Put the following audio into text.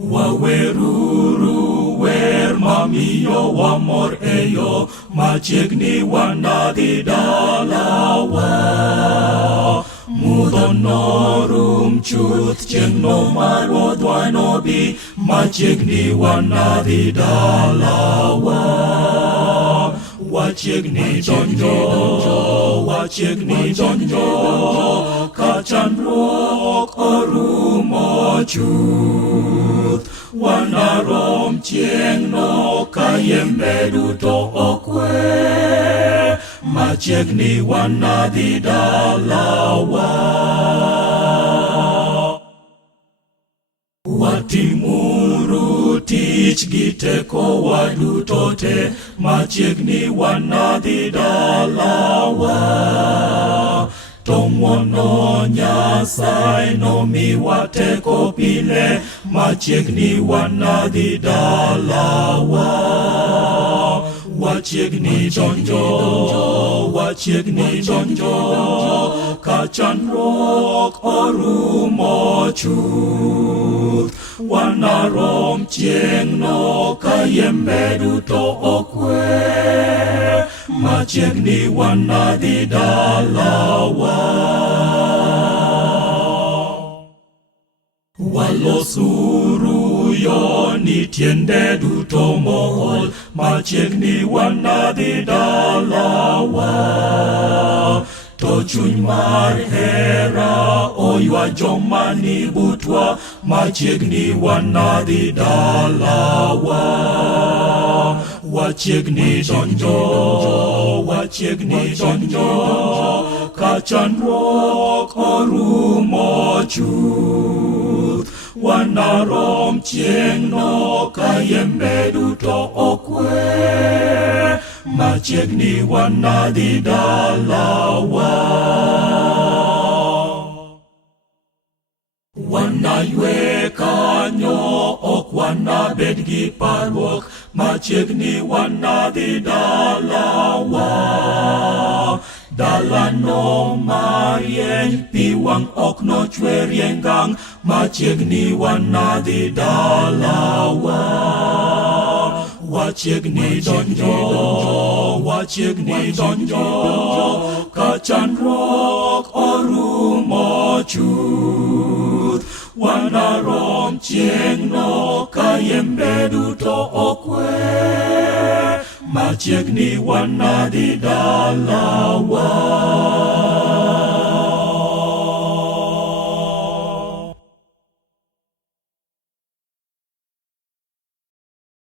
Waweruru wer mamiyo wamor eyo machiegni wanadhi dalawa. Mudho norum chuth chieng' no marwadhwa nobi machiegni wanadhi dalawa. Wachiegni donjo, wachiegni donjo, ka chandruok orumo chuth. Wanarom chieng' no ka yembe duto okwe, machiegni wanadhi dalawa. Watimuru tich gi teko waduto te, machiegni wanadhi dalawa. Tong'wono Nyasaye nomiwa teko pile, machiegni wanadhi dalawa. Wachiegni donjo, wachiegni donjo, ka chandruok orumo chuth. Wanarom chieng' no ka yembe duto okwe, machiegni wanadhi dalawa. Walosuru yo ni tiende duto mohol, machiegni wanadhi dalawa. To chuny mar hera oywa joma ni butwa, machiegni wanadhi dalawa. Wachiegni donjo, wachiegni donjo, ka chandruok orumo chuth. Wanarom chieng' no ka yembe duto okwe, machiegni wanadhi dalawa. Wanaywe kanyo ok wanabed gi parruok, machiegni wanadhi dalawa. Dalano marieny pi wang' ok nochwe riengang, machiegni wanadhi dalawa. Wachiegni donjo, wachiegni donjo, ka chandruok orumo chuth. Wanarom chieng' no ka yembe duto okwe, machiegni wanadhi dalawa.